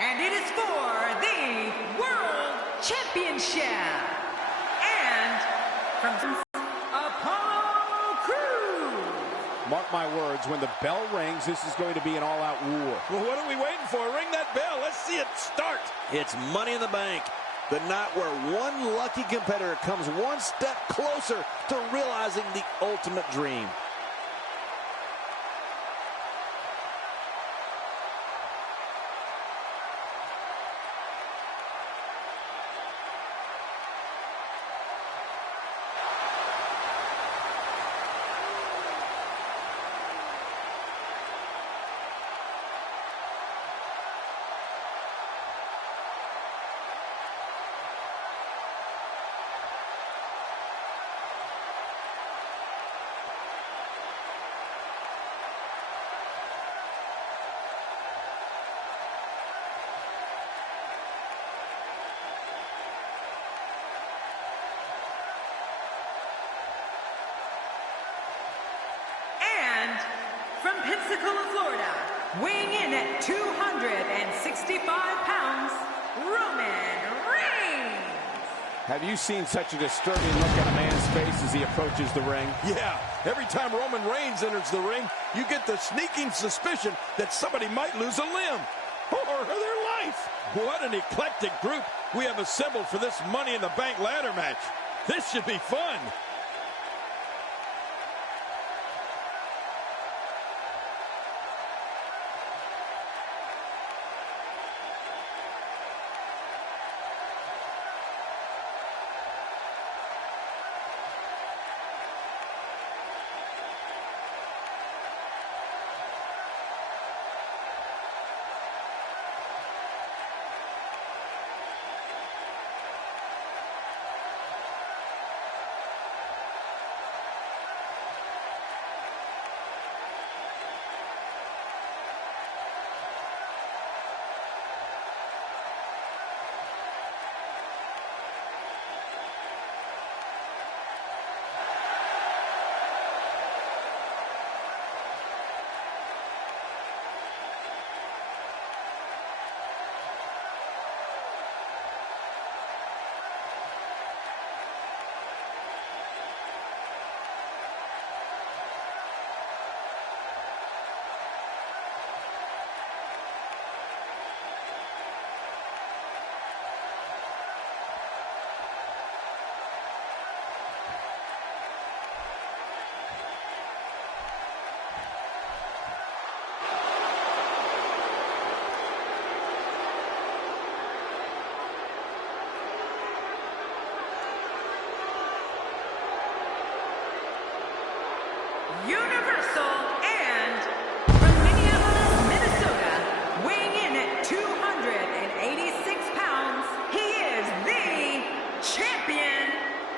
And it is for the World Championship. And from Apollo Crews. Mark my words, when the bell rings, this is going to be an all-out war. Well, what are we waiting for? Ring that bell. Let's see it start. It's Money in the Bank. The night where one lucky competitor comes one step closer to realizing the ultimate dream. From Pensacola, Florida, weighing in at 265 pounds, Roman Reigns. Have you seen such a disturbing look on a man's face as he approaches the ring? Yeah, every time Roman Reigns enters the ring, you get the sneaking suspicion that somebody might lose a limb or their life. What an eclectic group we have assembled for this Money in the Bank ladder match. This should be fun. Universal, and from Minneapolis, Minnesota, weighing in at 286 pounds, he is the champion,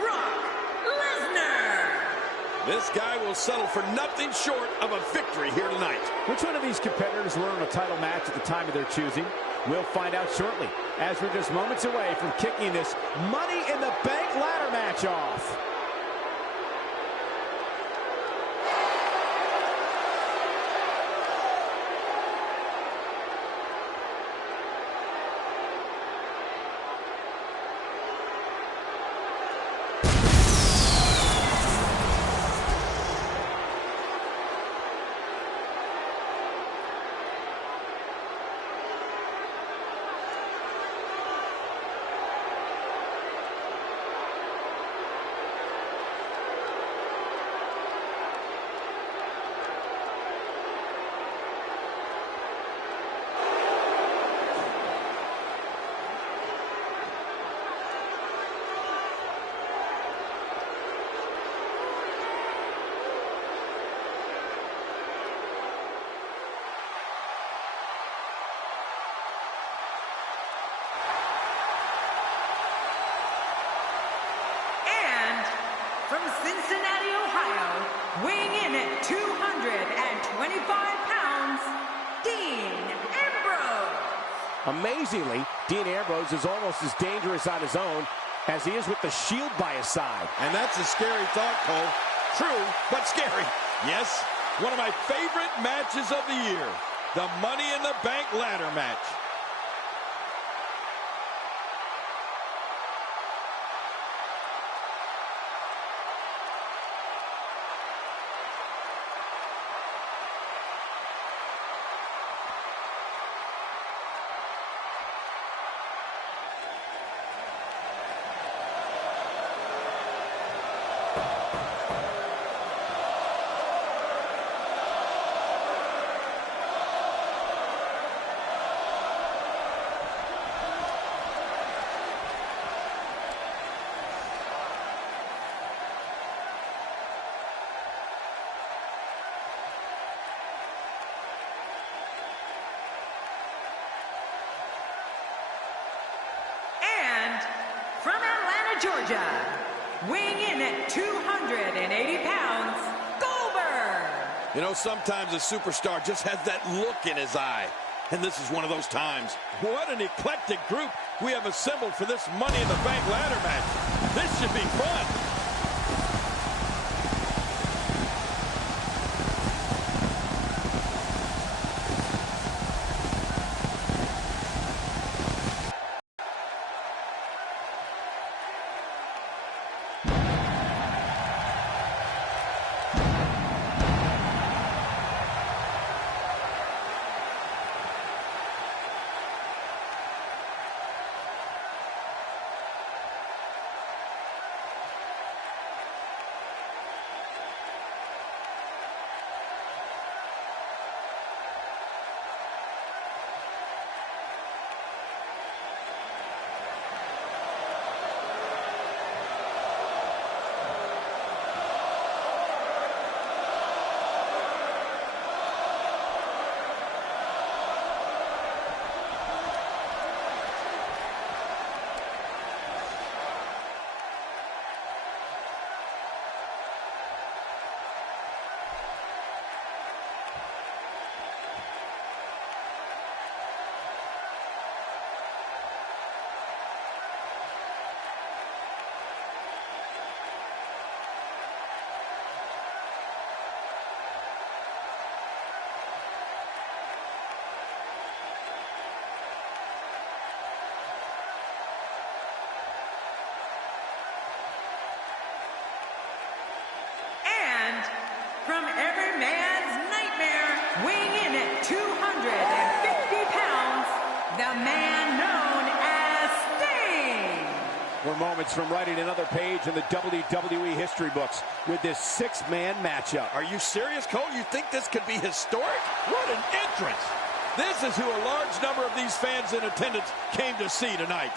Brock Lesnar. This guy will settle for nothing short of a victory here tonight. Which one of these competitors will earn a title match at the time of their choosing? We'll find out shortly, as we're just moments away from kicking this Money in the Bank ladder match off. From Cincinnati, Ohio, weighing in at 225 pounds, Dean Ambrose. Amazingly, Dean Ambrose is almost as dangerous on his own as he is with the Shield by his side. And that's a scary thought, Cole. True, but scary. Yes, one of my favorite matches of the year, the Money in the Bank ladder match. Georgia, weighing in at 280 pounds, Goldberg. You know, sometimes a superstar just has that look in his eye. And this is one of those times. What an eclectic group we have assembled for this Money in the Bank ladder match. This should be fun. From every man's nightmare, weighing in at 250 pounds, the man known as Sting. We're moments from writing another page in the WWE history books with this six-man matchup. Are you serious, Cole? You think this could be historic? What an entrance! This is who a large number of these fans in attendance came to see tonight.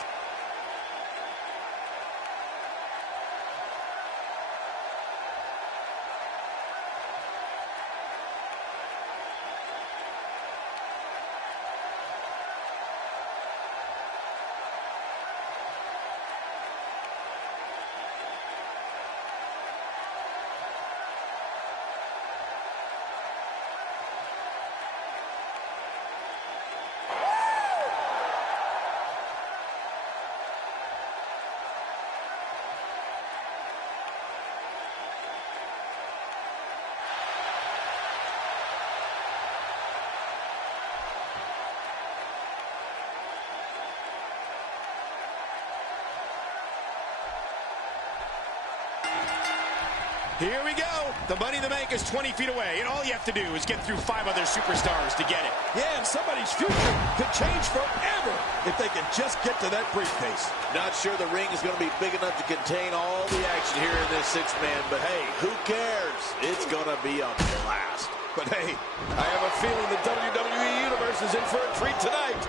Here we go. The Money in the Bank is 20 feet away, and all you have to do is get through 5 other superstars to get it. Yeah, and somebody's future could change forever if they can just get to that briefcase. Not sure the ring is going to be big enough to contain all the action here in this six-man, but hey, who cares? It's going to be a blast. But hey, I have a feeling the WWE Universe is in for a treat tonight.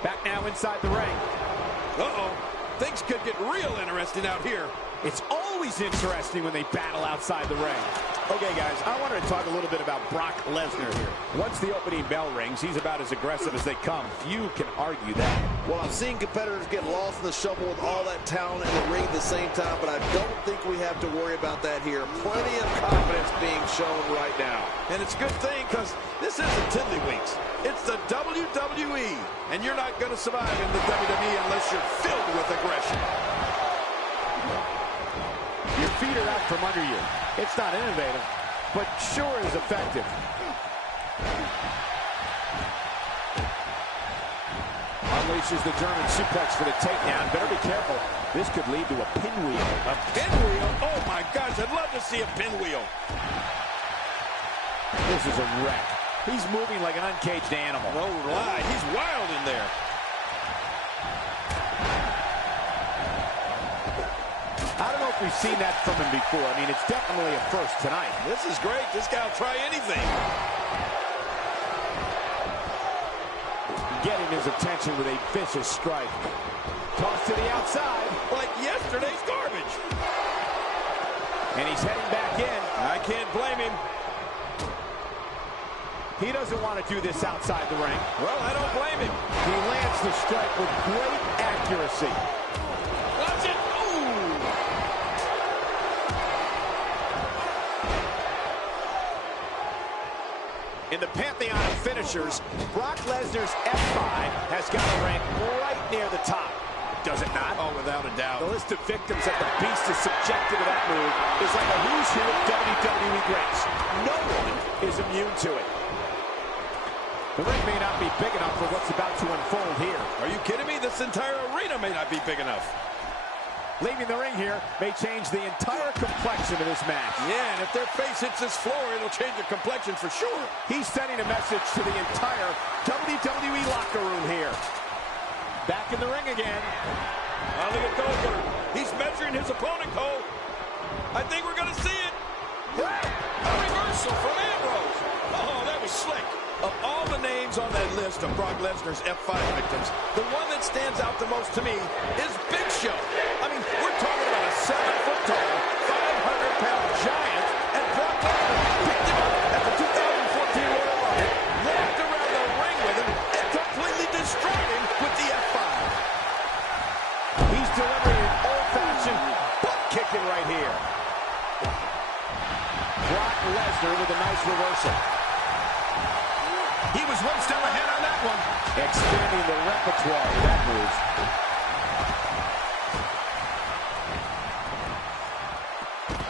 Back now inside the ring. Uh-oh. Things could get real interesting out here. It's always interesting when they battle outside the ring. Okay, guys, I wanted to talk a little bit about Brock Lesnar here. Once the opening bell rings, he's about as aggressive as they come. Few can argue that. Well, I've seen competitors get lost in the shuffle with all that talent in the ring at the same time, but I don't think we have to worry about that here. Plenty of confidence being shown right now. And it's a good thing, because this isn't Tiddlywinks. It's the WWE, and you're not going to survive in the WWE unless you're filled with aggression. Your feet are out from under you. It's not innovative, but sure is effective. Unleashes the German suplex for the takedown. Better be careful. This could lead to a pinwheel. A pinwheel? Oh, my gosh, I'd love to see a pinwheel. This is a wreck. He's moving like an uncaged animal. No lie, he's wild in there. I don't know if we've seen that from him before. I mean, it's definitely a first tonight. This is great. This guy will try anything. Getting his attention with a vicious strike. Toss to the outside. Like yesterday's garbage. And he's heading back in. I can't blame him. He doesn't want to do this outside the ring. Well, I don't blame him. He lands the strike with great accuracy. Watch it. Ooh. In the pantheon of finishers, Brock Lesnar's F5 has got to rank right near the top. Does it not? Oh, without a doubt. The list of victims that the Beast is subjected to that move is like a who's who of WWE greats. No one is immune to it. The ring may not be big enough for what's about to unfold here. Are you kidding me? This entire arena may not be big enough. Leaving the ring here may change the entire complexion of this match. Yeah, and if their face hits this floor, it'll change the complexion for sure. He's sending a message to the entire WWE locker room here. Back in the ring again. Oh, look at Goldberg. He's measuring his opponent, Cole. I think we're going to see it. A reversal from Ambrose. Oh, that was slick. Of all the names on that list of Brock Lesnar's F5 victims, the one that stands out the most to me is Big Show. I mean, we're talking about a 7-foot-tall, 500-pound giant, and Brock Lesnar picked him up at the 2014 Royal Rumble, walked around the ring with him, and completely destroyed him with the F5. He's delivering an old-fashioned butt kicking right here. Brock Lesnar with a nice reversal. He was one step ahead on that one. Expanding the repertoire with that move.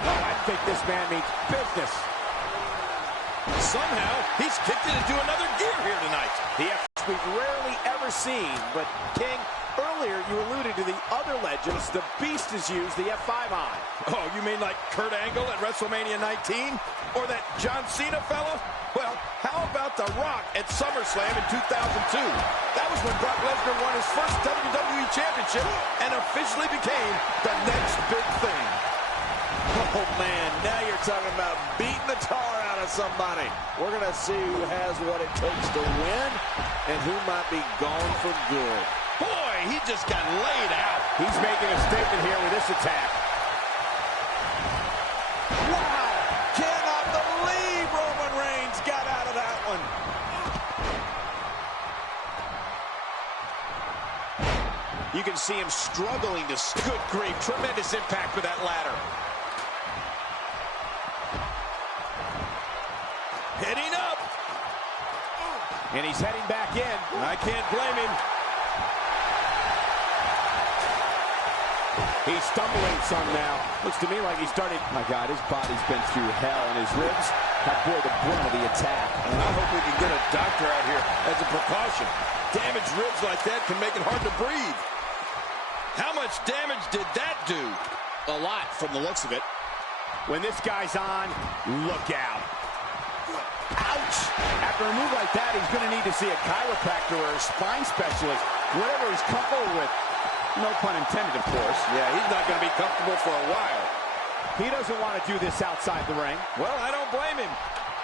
Oh, I think this man means business. Somehow, he's kicked it into another gear here tonight. The F we've rarely ever seen, but King, earlier you alluded to the other legends the Beast has used the F5 on. Oh, you mean like Kurt Angle at WrestleMania 19? Or that John Cena fella? Well, how about The Rock at SummerSlam in 2002? That was when Brock Lesnar won his first WWE Championship and officially became the next big thing. Oh, man, now you're talking about beating the tar out of somebody. We're going to see who has what it takes to win and who might be gone for good. Boy, he just got laid out. He's making a statement here with this attack. Wow! Cannot believe Roman Reigns got out of that one. You can see him struggling to... Good grief, tremendous impact with that ladder. Heading up. And he's heading back in. I can't blame him. He's stumbling some now. Looks to me like he's starting... My God, his body's been through hell, and his ribs have bore the brunt of the attack. And I hope we can get a doctor out here as a precaution. Damaged ribs like that can make it hard to breathe. How much damage did that do? A lot from the looks of it. When this guy's on, look out. Ouch! After a move like that, he's going to need to see a chiropractor or a spine specialist, whatever he's comfortable with. No pun intended, of course. Yeah, he's not going to be comfortable for a while. He doesn't want to do this outside the ring. Well, I don't blame him.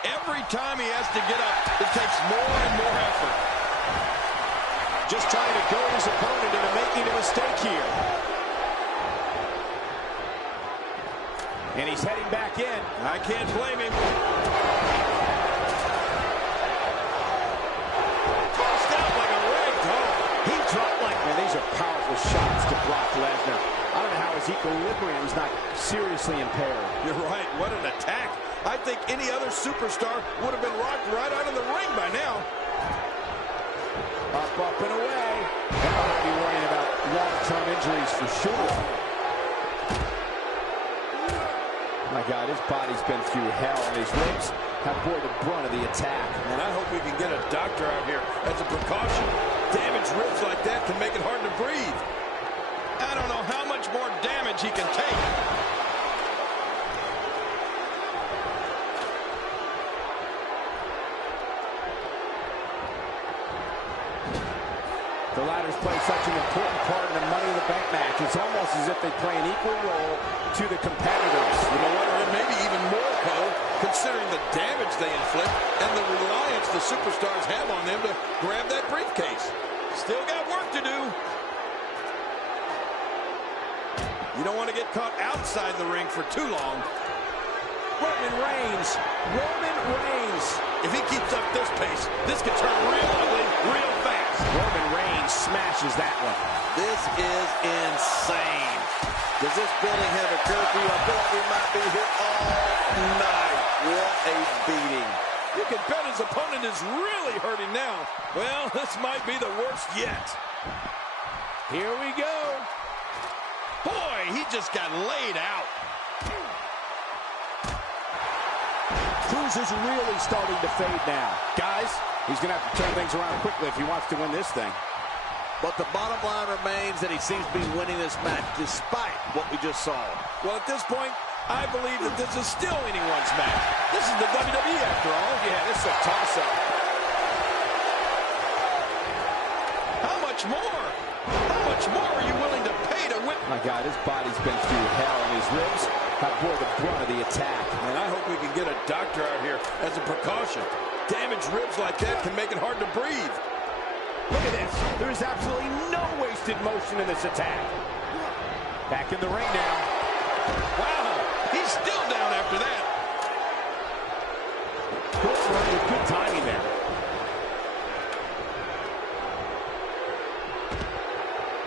Every time he has to get up, it takes more and more effort. Just trying to goad his opponent into making a mistake here. And he's heading back in. I can't blame him. Tossed out like a rag doll. He dropped like... Man, these are powerful shots to Brock Lesnar. I don't know how his equilibrium is not seriously impaired. You're right. What an attack. I think any other superstar would have been rocked right out of the ring by now. Up, and away. Now I'll be worrying about long-term injuries for sure. My God, his body's been through hell, and his ribs have bore the brunt of the attack. And I hope we can get a doctor out here as a precaution. Damaged ribs like that can make it hard to breathe. I don't know how much more damage he can take. The ladders play such an important part in the Money in the Bank match. It's almost as if they play an equal role to the competitors. You know what? And maybe even more, Cole, considering the damage they inflict and the reliance the superstars have on them to grab that briefcase. Still got work to do. You don't want to get caught outside the ring for too long. Roman Reigns. Roman Reigns. If he keeps up this pace, this could turn real ugly real fast. Roman Reigns smashes that one. This is insane. Does this building have a curfew? I feel like we might be hit all night. What a beating. You can bet his opponent is really hurting now. Well, this might be the worst yet. Here we go. Boy, he just got laid out. Cruz is really starting to fade now. Guys, he's going to have to turn things around quickly if he wants to win this thing. But the bottom line remains that he seems to be winning this match despite what we just saw. Well, at this point, I believe that this is still anyone's match. This is the WWE after all. Yeah, this is a toss-up. How much more? How much more are you willing to pay to win? My God, his body's been through hell, and his ribs have bore the brunt of the attack. And I hope we can get a doctor out here as a precaution. Damaged ribs like that can make it hard to breathe. Look at this. There is absolutely no wasted motion in this attack. Back in the ring now. Wow, he's still down after that. Good timing there.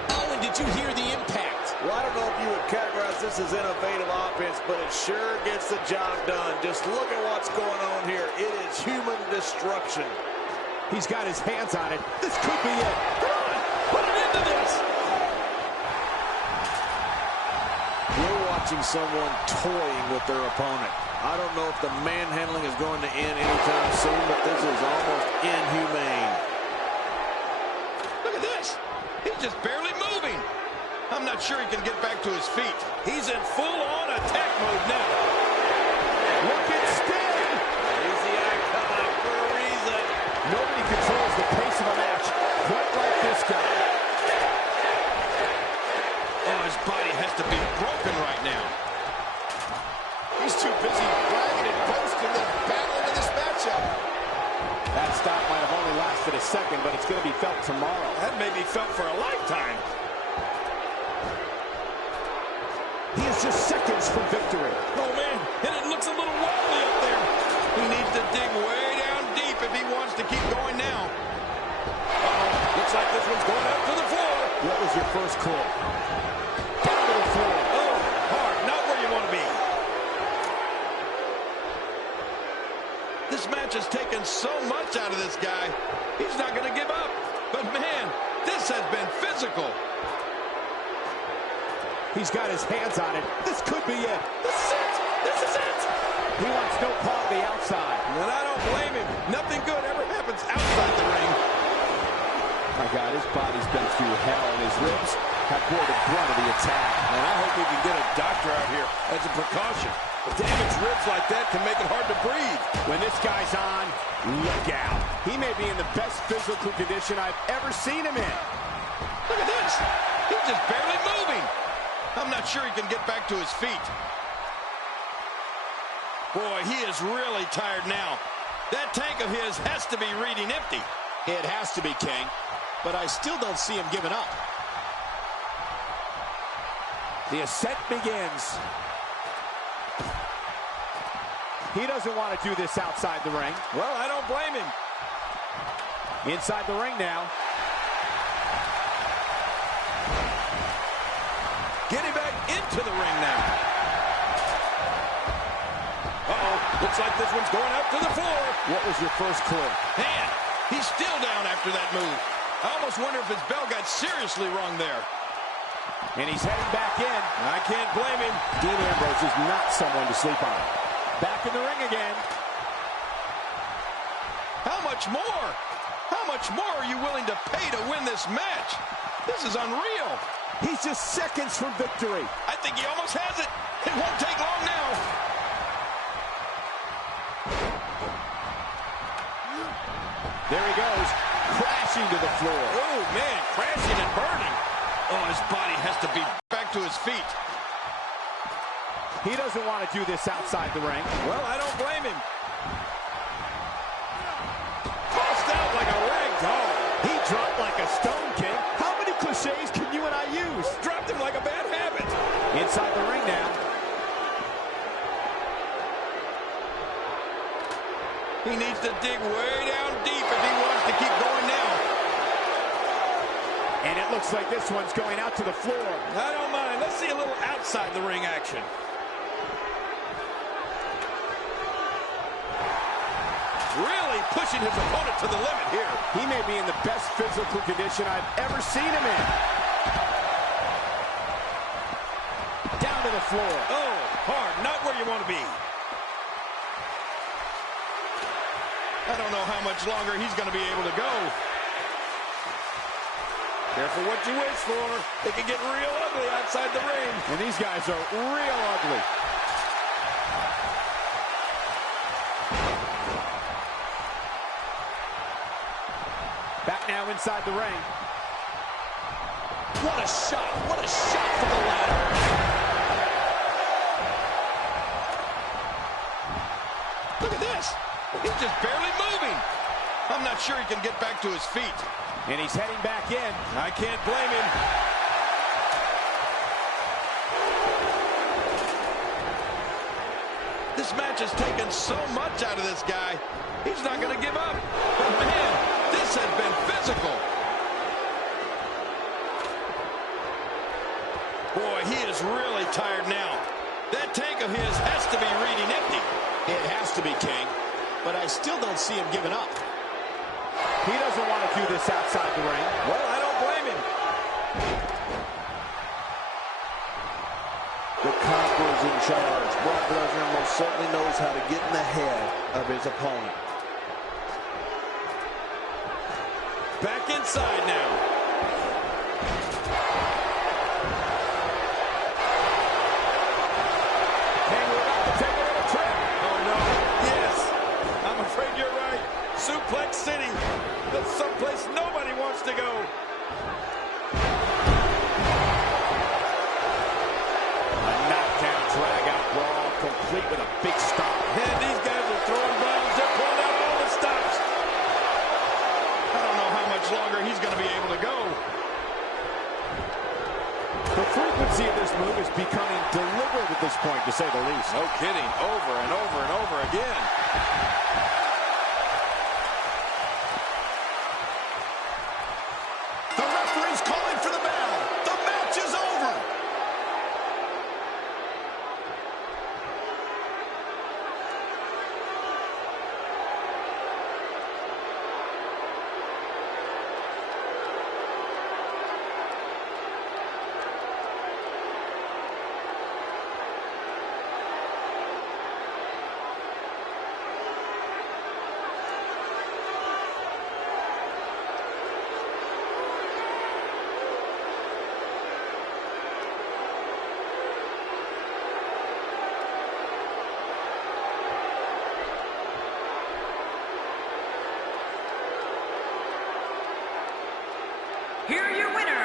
Oh, and did you hear the impact? Well, I don't know if you would categorize this as innovative offense, but it sure gets the job done. Just look at what's going on here. It is human destruction. He's got his hands on it. This could be it. Come on, put it into this. We're watching someone toying with their opponent. I don't know if the manhandling is going to end anytime soon, but this is almost inhumane. Look at this. He's just barely moving. I'm not sure he can get back to his feet. He's in full-on attack mode now. Look at Sting. Easy come out for a reason. Nobody controls the pace of a match quite like this guy. Oh, his body has to be broken right now. He's too busy bragging and boasting than battling in this matchup. That stop might have only lasted a second, but it's going to be felt tomorrow. That may be felt for a lifetime. He is just seconds from victory. Oh, man, and it looks a little wobbly up there. He needs to dig way down deep if he wants to keep going now. Uh-oh, looks like this one's going up to the floor. What was your first call? Down to the floor. Oh, hard, not where you want to be. This match has taken so much out of this guy. He's not going to give up. But, man, this has been physical. He's got his hands on it. This could be it. This is it. This is it. He wants no part of the outside. And I don't blame him. Nothing good ever happens outside the ring. My God, his body's been through hell, and his ribs have bore the brunt of the attack. And I hope we can get a doctor out here as a precaution. Damaged ribs like that can make it hard to breathe. When this guy's on, look out. He may be in the best physical condition I've ever seen him in. Look at this. He's just barely moving. I'm not sure he can get back to his feet. Boy, he is really tired now. That tank of his has to be reading empty. It has to be, King, but I still don't see him giving up. The ascent begins. He doesn't want to do this outside the ring. Well, I don't blame him. Inside the ring now. Getting back into the ring now. Uh-oh, looks like this one's going up to the floor. What was your first clue? Man, he's still down after that move. I almost wonder if his bell got seriously wrong there. And he's heading back in. I can't blame him. Dean Ambrose is not someone to sleep on. Back in the ring again. How much more? How much more are you willing to pay to win this match? This is unreal. He's just seconds from victory. I think he almost has it. It won't take long now. There he goes, crashing to the floor. Oh, man, crashing and burning. Oh, his body has to be back to his feet. He doesn't want to do this outside the ring. Well, I don't blame him. Tossed out like a rag doll. He dropped like a stone, King. How many cliches can you and I use? Dropped him like a bad habit. Inside the ring now. He needs to dig way down deep if he wants to keep going now. And it looks like this one's going out to the floor. I don't mind. Let's see a little outside the ring action. Really pushing his opponent to the limit here. He may be in the best physical condition I've ever seen him in. Down to the floor. Oh, hard. Not where you want to be. I don't know how much longer he's going to be able to go. Careful what you wish for. It can get real ugly outside the ring. And these guys are real ugly. Back now inside the ring. What a shot. What a shot for the ladder. Look at this. He's just barely moving. I'm not sure he can get back to his feet. And he's heading back in. I can't blame him. This match has taken so much out of this guy. He's not going to give up. But man, this has been physical. Boy, he is really tired now. That tank of his has to be reading empty. It has to be, King. But I still don't see him giving up. He doesn't want to do this outside the ring. Well, I don't blame him. The Conqueror's in charge. Brock Lesnar most certainly knows how to get in the head of his opponent. Back inside now. And we're about to take a little trip. Oh, no. Yes. I'm afraid you're right. Suplex City. That's someplace nobody wants to go. A knockdown, drag-out brawl, complete with a big stop. And these guys are throwing bombs. They're pulling out all the stops. I don't know how much longer he's going to be able to go. The frequency of this move is becoming deliberate at this point, to say the least. No kidding. Over and over and over again. The referee's calling for the bell. The match is over. Here are your winners